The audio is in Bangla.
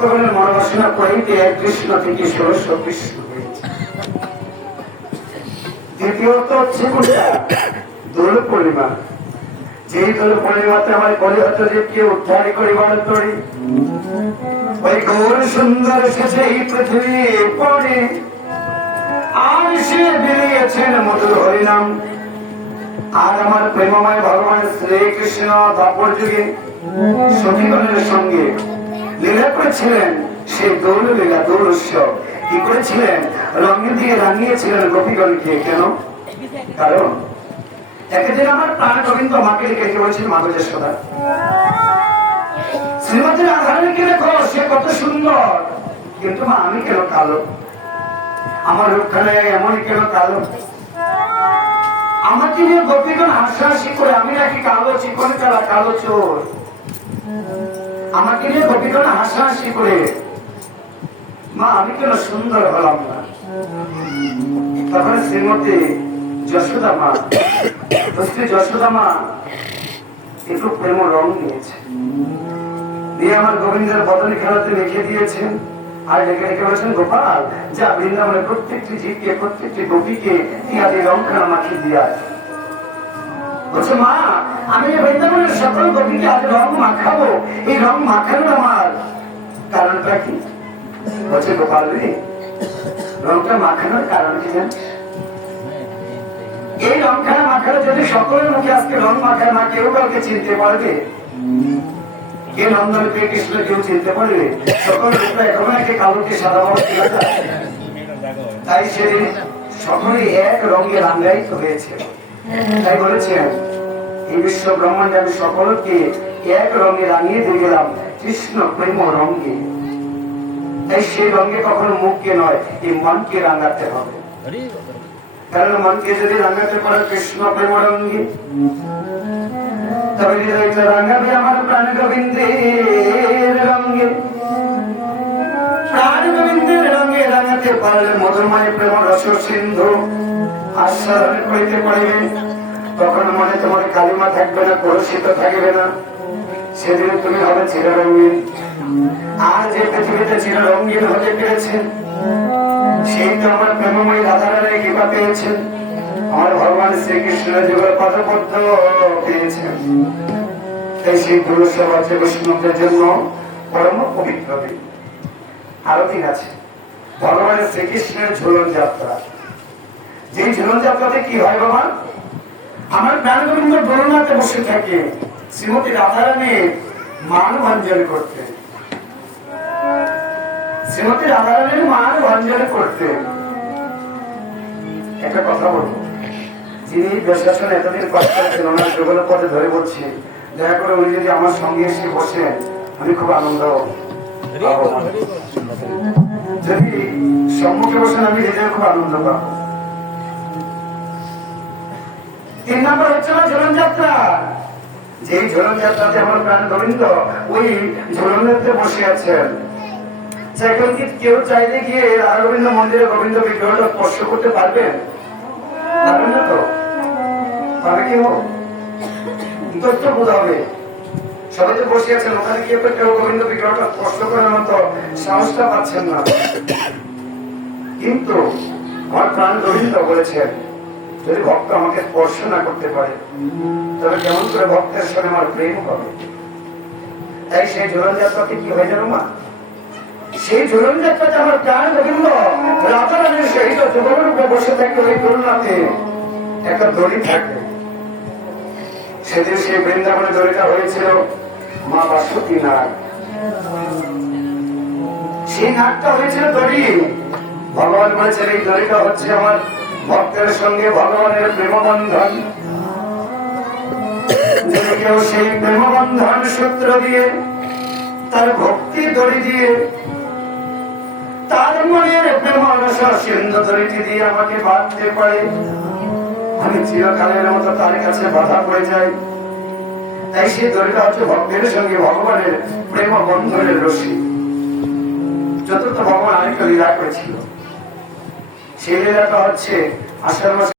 ভক্তগণের মনোবাসনা করিতে কৃষ্ণ থেকে ষোড়শ কৃষ্ণ হয়েছে। দ্বিতীয়ত হচ্ছে দোল পূর্ণিমা। যেই দোল পূর্ণিমাতে আমার কলিহট্টদেবকে উদ্ধার করিবার তরি ওই গৌর সুন্দর শেষে এই পৃথিবী পড়ে আর সে বেরিয়েছেন মধুর হরিনাম। আর আমার প্রেমময় ভগবান শ্রীকৃষ্ণ দ্বাপর যুগে সখীগণের সঙ্গে লীলা করেছিলেন। সেই দোল লীলা, দোল উৎসব কি করেছিলেন? রঙে দিয়ে রাঙিয়েছিলেন গোপীগণকে। কেন? কারণ একদিন আমার প্রাণ গোবিন্দ মাকে রেখে বলেছেন, মাধব যশোদা, শ্রীমতী রাধারানীকে রেখো, সে কত সুন্দর, কিন্তু মা আমি কেন কালো? আমার রূপখানে এমনই কেন কালো? আমাকে নিয়ে গোপীগণ হাসাহাসি করে আমি নাকি কালো, চিকন কালা, কালো চোর। আমাকে নিয়ে গোপীগণ হাসাহাসি করে, মা আমি কেন সুন্দর হলাম না? তখন শ্রীমতী যশোদা মা, শ্রী যশোদা মা একটু প্রেম রং নিয়েছে, দিয়ে আমার গোবিন্দের বদনে খেলাতে লিখে দিয়েছেন। আর লেখে রেখে বলেছেন, গোপাল যা বৃন্দাবনের প্রত্যেকটি জীবকে, প্রত্যেকটি গোপীকে ইয়াদের রংখানা মাখিয়ে দিয়ে আছে। বলছে, মা আমি বৃন্দাবনের সকল গোপীকে আজ রং মাখাবো, এই রং মাখানোর আমার কারণটা কি? বলছে, গোপাল রে, রংটা মাখানোর কারণ কি জান? এই রংখানা মাখানো যদি সকলের মুখে আজকে রং মাখায় না, কেউ কাউকে চিনতে পারবে? কে নন্দন কে কৃষ্ণ কেউ চিনতে পারবে? সকল লোকরা এখন একে কালোকে সাদা বড় চেনা যায়। তাই সেদিন সকলে এক রঙে রাঙ্গায়িত হয়েছে। তাই বলেছেন, এই বিশ্ব ব্রহ্মাণ্ডে আমি সকলকে এক রঙে রাঙিয়ে দিয়ে গেলাম কৃষ্ণ প্রেম রঙে। তাই সেই রঙে কখনো মুখকে নয়, এই মনকে রাঙাতে হবে। কারণ মনকে যদি রাঙাতে পারে কৃষ্ণ প্রেম রঙে, তবে হৃদয়টা রাঙাবে আমার প্রাণ গোবিন্দের রঙে। প্রাণ গোবিন্দের রঙে রাঙাতে পারলে মধুময় প্রেম রস সিন্ধু আস্বাদন করিতে পারিবে। তখন মনে তোমার কালিমা থাকবে না, কলুষিত থাকবে না। সেদিন তুমি হবে চিররঙিন। আর যে পৃথিবীতে চিররঙিন হতে পেরেছেন, সেই তো আমার প্রেমময়ী রাধারানী কৃপা পেয়েছেন, আমার ভগবান শ্রীকৃষ্ণের যুগের পদপদ্ম পেয়েছেন। তাই সেই গুরু সভা বৈষ্ণবদের জন্য পরম পবিত্র দিন। আরো দিন আছে ভগবান শ্রীকৃষ্ণের ঝুলন যাত্রা। যে ঝুলন যাত্রাতে কি হয় বাবা? আমার প্রাণ গোবিন্দ দোলনাতে বসে থাকে, শ্রীমতী রাধারানীর মান ভঞ্জন করতে, শ্রীমতী রাধারানীর মান ভঞ্জন করতে। একটা কথা বলবো, যিনি বেশাসন এতদিন কষ্ট করেছেন, ওনার যুগল পথে ধরে বলছি, দয়া করে উনি যদি আমার সঙ্গে এসে বসেন, আমি খুব আনন্দ পাবো। যদি সম্মুখে বসেন, আমি হৃদয়ে খুব আনন্দ পাবো। 3 নম্বর হচ্ছে না ঝুলন যাত্রা। যেই ঝুলন যাত্রাতে আমার প্রাণ গোবিন্দ ওই ঝুলনেতে বসে আছেন। এখন কি কেউ চাইলে গিয়ে রাধা গোবিন্দ মন্দিরে গোবিন্দ বিগ্রহটা স্পর্শ করতে পারবেন? পারবেন না তো? পারবে কেউ? তথ্য বোধ হবে। সবাই তো বসে আছেন, ওখানে গিয়ে তো কেউ গোবিন্দ বিগ্রহটা স্পর্শ করার মতো সাহসটা পাচ্ছেন না। কিন্তু আমার প্রাণ গোবিন্দ বলেছেন, যদি ভক্ত আমাকে স্পর্শ না করতে পারে, তবে কেমন করে ভক্তের সঙ্গে আমার প্রেম হবে? তাই সেই ঝুলন যাত্রাতে কি হয়ে যাবে মা? সেই ঝুলন যাত্রাতে আমার প্রাণ গোবিন্দ রাধারানীর সহিত যুগলের উপরে বসে থাকে। ওই দোলনাতে একটা দড়ি থাকে। সেদিন সেই বৃন্দাবনে দড়িটা হয়েছিল মা বাসুকী নাগ। সেই নাগটা হয়েছিল দড়ি। ভগবান বলেছেন, এই দড়িটা হচ্ছে আমার ভক্তের সঙ্গে ভগবানের প্রেমবন্ধন। যদি কেউ সেই প্রেমবন্ধন সূত্র দিয়ে, তার ভক্তি দড়ি দিয়ে, তার মনের প্রেম রস সিন্ধু দড়িটি দিয়ে আমাকে বাঁধতে পারে, আমি চিরকালের মতো তার কাছে বাধা পড়ে যাই। তাই সেই দড়িটা হচ্ছে ভক্তের সঙ্গে ভগবানের প্রেম বন্ধনের রশি। চতুর্থ ভগবান আরেকটা লীলা করেছিল। সেই লীলাটা হচ্ছে আষাঢ় মাসে